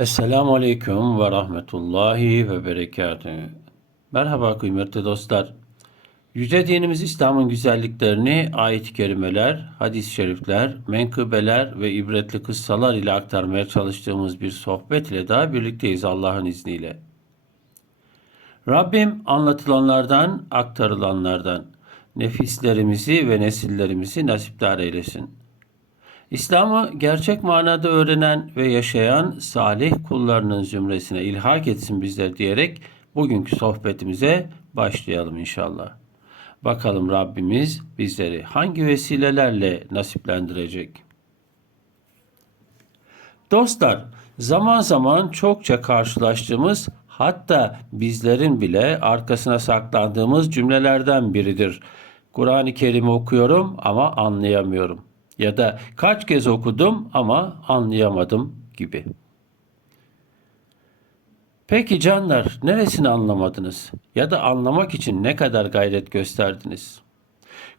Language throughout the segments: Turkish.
Esselamu Aleyküm ve Rahmetullahi ve Berekatühü. Merhaba kıymetli dostlar. Yüce dinimiz İslam'ın güzelliklerini ayet-i kerimeler, hadis-i şerifler, menkıbeler ve ibretli kıssalar ile aktarmaya çalıştığımız bir sohbet ile daha birlikteyiz Allah'ın izniyle. Rabbim anlatılanlardan, aktarılanlardan nefislerimizi ve nesillerimizi nasipdar eylesin. İslam'ı gerçek manada öğrenen ve yaşayan salih kullarının zümresine ilhak etsin bizler diyerek bugünkü sohbetimize başlayalım inşallah. Bakalım Rabbimiz bizleri hangi vesilelerle nasiplendirecek? Dostlar, zaman zaman çokça karşılaştığımız hatta bizlerin bile arkasına saklandığımız cümlelerden biridir. Kur'an-ı Kerim'i okuyorum ama anlayamıyorum ya da kaç kez okudum ama anlayamadım gibi. Peki canlar neresini anlamadınız ya da anlamak için ne kadar gayret gösterdiniz?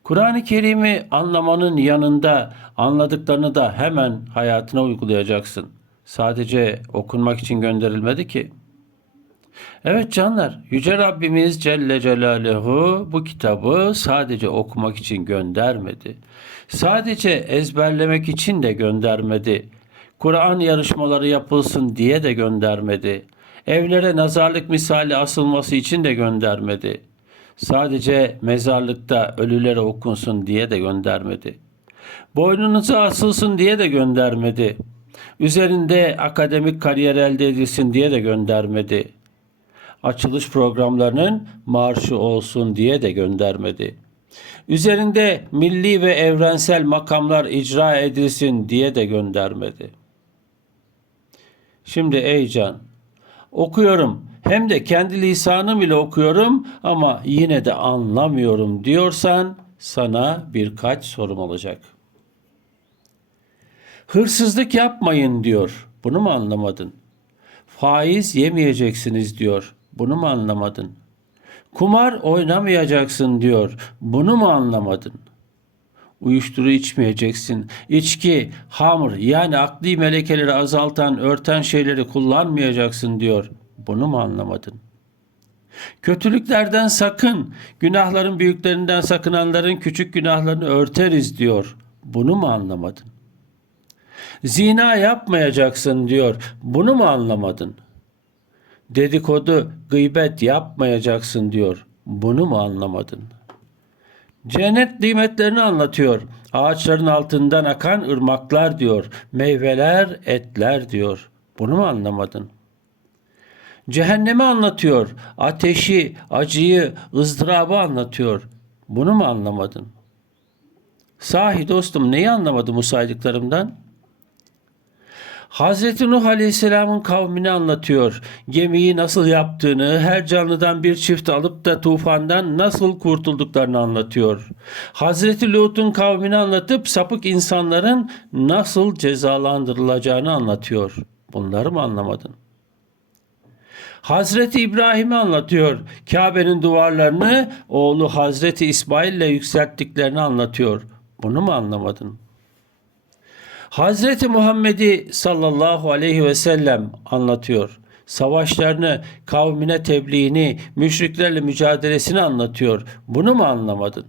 Kur'an-ı Kerim'i anlamanın yanında anladıklarını da hemen hayatına uygulayacaksın. Sadece okunmak için gönderilmedi ki. Evet canlar, Yüce Rabbimiz Celle Celaluhu bu kitabı sadece okumak için göndermedi. Sadece ezberlemek için de göndermedi. Kur'an yarışmaları yapılsın diye de göndermedi. Evlere nazarlık misali asılması için de göndermedi. Sadece mezarlıkta ölülere okunsun diye de göndermedi. Boynunuza asılsın diye de göndermedi. Üzerinde akademik kariyer elde edilsin diye de göndermedi açılış programlarının marşı olsun diye de göndermedi. Üzerinde milli ve evrensel makamlar icra edilsin diye de göndermedi. Şimdi ey can, okuyorum hem de kendi lisanım ile okuyorum ama yine de anlamıyorum diyorsan sana birkaç sorum olacak. Hırsızlık yapmayın diyor. Bunu mu anlamadın? Faiz yemeyeceksiniz diyor. Bunu mu anlamadın? Kumar oynamayacaksın diyor. Bunu mu anlamadın? Uyuşturucu içmeyeceksin. İçki, hamur yani akli melekeleri azaltan, örten şeyleri kullanmayacaksın diyor. Bunu mu anlamadın? Kötülüklerden sakın, günahların büyüklerinden sakınanların küçük günahlarını örteriz diyor. Bunu mu anlamadın? Zina yapmayacaksın diyor. Bunu mu anlamadın? Dedikodu, gıybet yapmayacaksın diyor. Bunu mu anlamadın? Cennet nimetlerini anlatıyor. Ağaçların altından akan ırmaklar diyor. Meyveler, etler diyor. Bunu mu anlamadın? Cehennemi anlatıyor. Ateşi, acıyı, ızdırabı anlatıyor. Bunu mu anlamadın? Sahi dostum neyi anlamadım bu saydıklarımdan? Hazreti Nuh Aleyhisselam'ın kavmini anlatıyor. Gemiyi nasıl yaptığını, her canlıdan bir çift alıp da tufandan nasıl kurtulduklarını anlatıyor. Hazreti Lut'un kavmini anlatıp sapık insanların nasıl cezalandırılacağını anlatıyor. Bunları mı anlamadın? Hazreti İbrahim'i anlatıyor. Kabe'nin duvarlarını oğlu Hazreti İsmail ile yükselttiklerini anlatıyor. Bunu mu anlamadın? Hazreti Muhammed'i sallallahu aleyhi ve sellem anlatıyor. Savaşlarını, kavmine tebliğini, müşriklerle mücadelesini anlatıyor. Bunu mu anlamadın?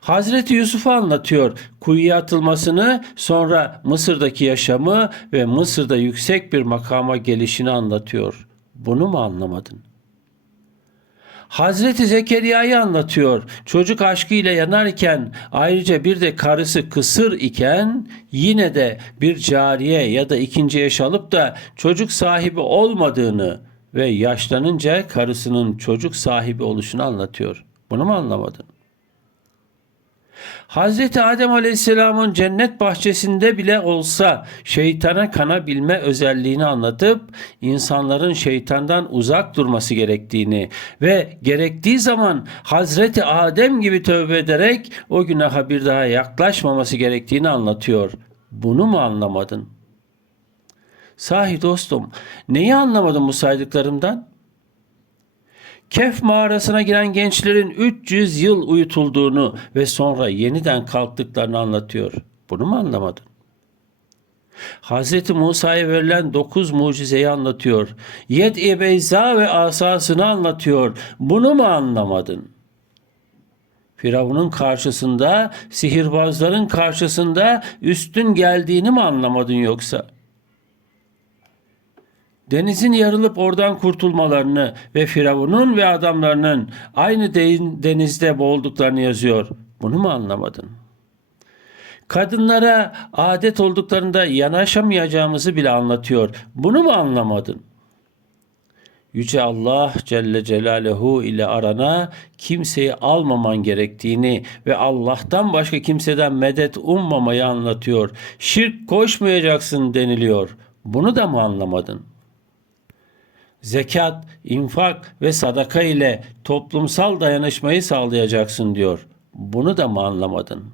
Hazreti Yusuf'u anlatıyor. Kuyuya atılmasını, sonra Mısır'daki yaşamı ve Mısır'da yüksek bir makama gelişini anlatıyor. Bunu mu anlamadın? Hazreti Zekeriya'yı anlatıyor. Çocuk aşkıyla yanarken ayrıca bir de karısı kısır iken yine de bir cariye ya da ikinci eş alıp da çocuk sahibi olmadığını ve yaşlanınca karısının çocuk sahibi oluşunu anlatıyor. Bunu mu anlamadın? Hazreti Adem Aleyhisselam'ın cennet bahçesinde bile olsa şeytana kanabilme özelliğini anlatıp insanların şeytandan uzak durması gerektiğini ve gerektiği zaman Hazreti Adem gibi tövbe ederek o günaha bir daha yaklaşmaması gerektiğini anlatıyor. Bunu mu anlamadın? Sahi dostum, neyi anlamadın bu saydıklarımdan? Kehf mağarasına giren gençlerin 300 yıl uyutulduğunu ve sonra yeniden kalktıklarını anlatıyor. Bunu mu anlamadın? Hazreti Musa'ya verilen dokuz mucizeyi anlatıyor. Yed-i Beyza ve asasını anlatıyor. Bunu mu anlamadın? Firavun'un karşısında, sihirbazların karşısında üstün geldiğini mi anlamadın yoksa? Denizin yarılıp oradan kurtulmalarını ve Firavun'un ve adamlarının aynı de- denizde boğulduklarını yazıyor. Bunu mu anlamadın? Kadınlara adet olduklarında yanaşamayacağımızı bile anlatıyor. Bunu mu anlamadın? Yüce Allah Celle Celaluhu ile arana kimseyi almaman gerektiğini ve Allah'tan başka kimseden medet ummamayı anlatıyor. Şirk koşmayacaksın deniliyor. Bunu da mı anlamadın? Zekat, infak ve sadaka ile toplumsal dayanışmayı sağlayacaksın diyor. Bunu da mı anlamadın?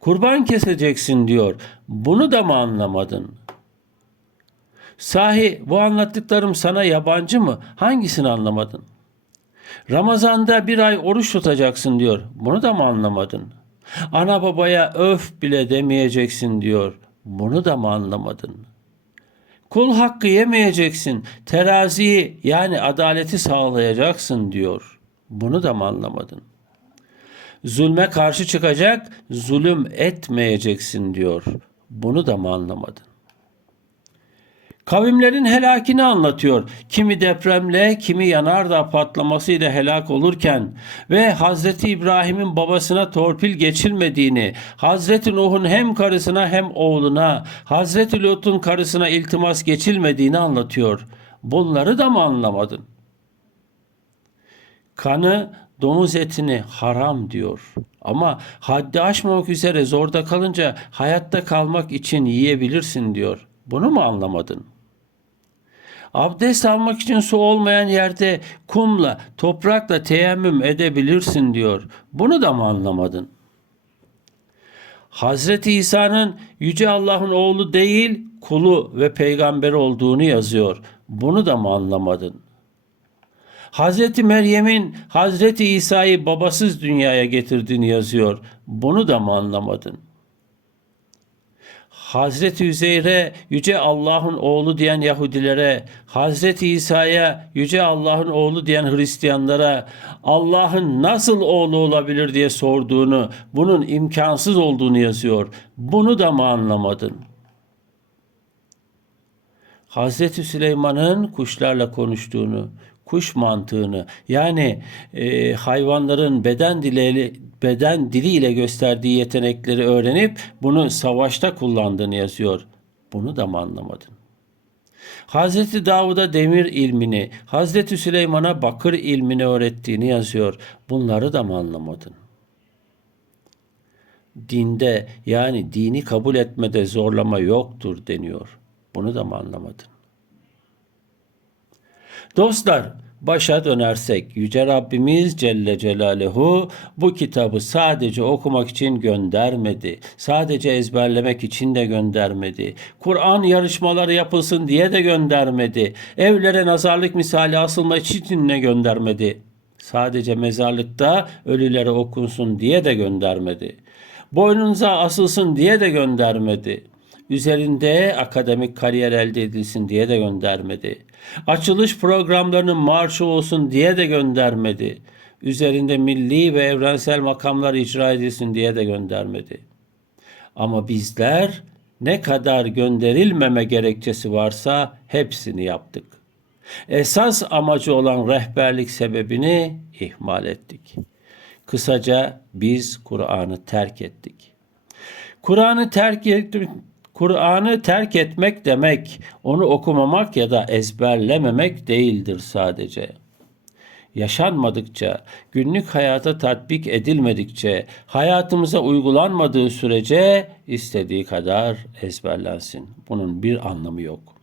Kurban keseceksin diyor. Bunu da mı anlamadın? Sahi bu anlattıklarım sana yabancı mı? Hangisini anlamadın? Ramazanda bir ay oruç tutacaksın diyor. Bunu da mı anlamadın? Ana babaya öf bile demeyeceksin diyor. Bunu da mı anlamadın? Kul hakkı yemeyeceksin. Teraziyi yani adaleti sağlayacaksın diyor. Bunu da mı anlamadın? Zulme karşı çıkacak, zulüm etmeyeceksin diyor. Bunu da mı anlamadın? Kavimlerin helakini anlatıyor. Kimi depremle, kimi yanardağ patlamasıyla helak olurken ve Hazreti İbrahim'in babasına torpil geçilmediğini, Hazreti Nuh'un hem karısına hem oğluna, Hazreti Lut'un karısına iltimas geçilmediğini anlatıyor. Bunları da mı anlamadın? Kanı, domuz etini haram diyor. Ama haddi aşmamak üzere zorda kalınca hayatta kalmak için yiyebilirsin diyor. Bunu mu anlamadın? Abdest almak için su olmayan yerde kumla, toprakla teyemmüm edebilirsin diyor. Bunu da mı anlamadın? Hazreti İsa'nın Yüce Allah'ın oğlu değil, kulu ve peygamber olduğunu yazıyor. Bunu da mı anlamadın? Hazreti Meryem'in Hazreti İsa'yı babasız dünyaya getirdiğini yazıyor. Bunu da mı anlamadın? Hazreti Üzeyr'e Yüce Allah'ın oğlu diyen Yahudilere, Hazreti İsa'ya Yüce Allah'ın oğlu diyen Hristiyanlara Allah'ın nasıl oğlu olabilir diye sorduğunu, bunun imkansız olduğunu yazıyor. Bunu da mı anlamadın? Hazreti Süleyman'ın kuşlarla konuştuğunu, kuş mantığını yani e, hayvanların beden dili beden diliyle gösterdiği yetenekleri öğrenip bunu savaşta kullandığını yazıyor. Bunu da mı anlamadın? Hazreti Davud'a demir ilmini, Hazreti Süleyman'a bakır ilmini öğrettiğini yazıyor. Bunları da mı anlamadın? Dinde yani dini kabul etmede zorlama yoktur deniyor. Bunu da mı anlamadın? Dostlar, başa dönersek Yüce Rabbimiz Celle Celaluhu bu kitabı sadece okumak için göndermedi. Sadece ezberlemek için de göndermedi. Kur'an yarışmaları yapılsın diye de göndermedi. Evlere nazarlık misali asılma için de göndermedi. Sadece mezarlıkta ölülere okunsun diye de göndermedi. Boynunuza asılsın diye de göndermedi üzerinde akademik kariyer elde edilsin diye de göndermedi. Açılış programlarının marşı olsun diye de göndermedi. Üzerinde milli ve evrensel makamlar icra edilsin diye de göndermedi. Ama bizler ne kadar gönderilmeme gerekçesi varsa hepsini yaptık. Esas amacı olan rehberlik sebebini ihmal ettik. Kısaca biz Kur'an'ı terk ettik. Kur'an'ı terk ettik Kur'an'ı terk etmek demek, onu okumamak ya da ezberlememek değildir sadece. Yaşanmadıkça, günlük hayata tatbik edilmedikçe, hayatımıza uygulanmadığı sürece istediği kadar ezberlensin. Bunun bir anlamı yok.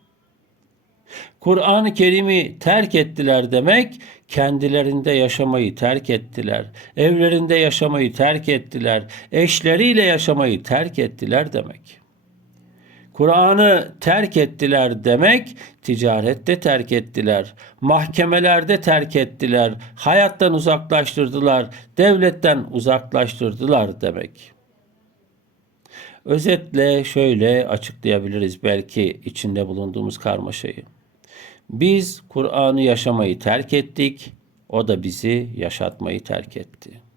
Kur'an-ı Kerim'i terk ettiler demek, kendilerinde yaşamayı terk ettiler, evlerinde yaşamayı terk ettiler, eşleriyle yaşamayı terk ettiler demek. Kur'an'ı terk ettiler demek, ticarette terk ettiler, mahkemelerde terk ettiler, hayattan uzaklaştırdılar, devletten uzaklaştırdılar demek. Özetle şöyle açıklayabiliriz belki içinde bulunduğumuz karmaşayı. Biz Kur'an'ı yaşamayı terk ettik, o da bizi yaşatmayı terk etti.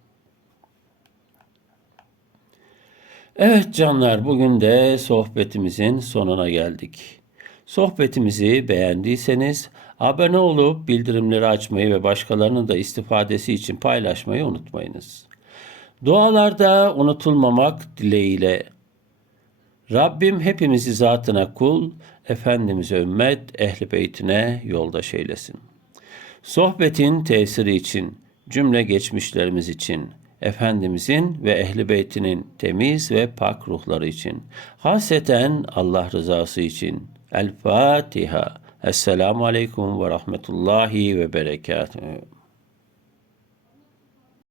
Evet canlar bugün de sohbetimizin sonuna geldik. Sohbetimizi beğendiyseniz abone olup bildirimleri açmayı ve başkalarının da istifadesi için paylaşmayı unutmayınız. Dualarda unutulmamak dileğiyle Rabbim hepimizi zatına kul, Efendimiz'e ümmet, ehli beytine yoldaş eylesin. Sohbetin tesiri için, cümle geçmişlerimiz için, Efendimizin ve ehli beytinin temiz ve pak ruhları için, haseten Allah rızası için. El Fatiha. Esselamu Aleyküm ve Rahmetullahi ve Berekatuhu.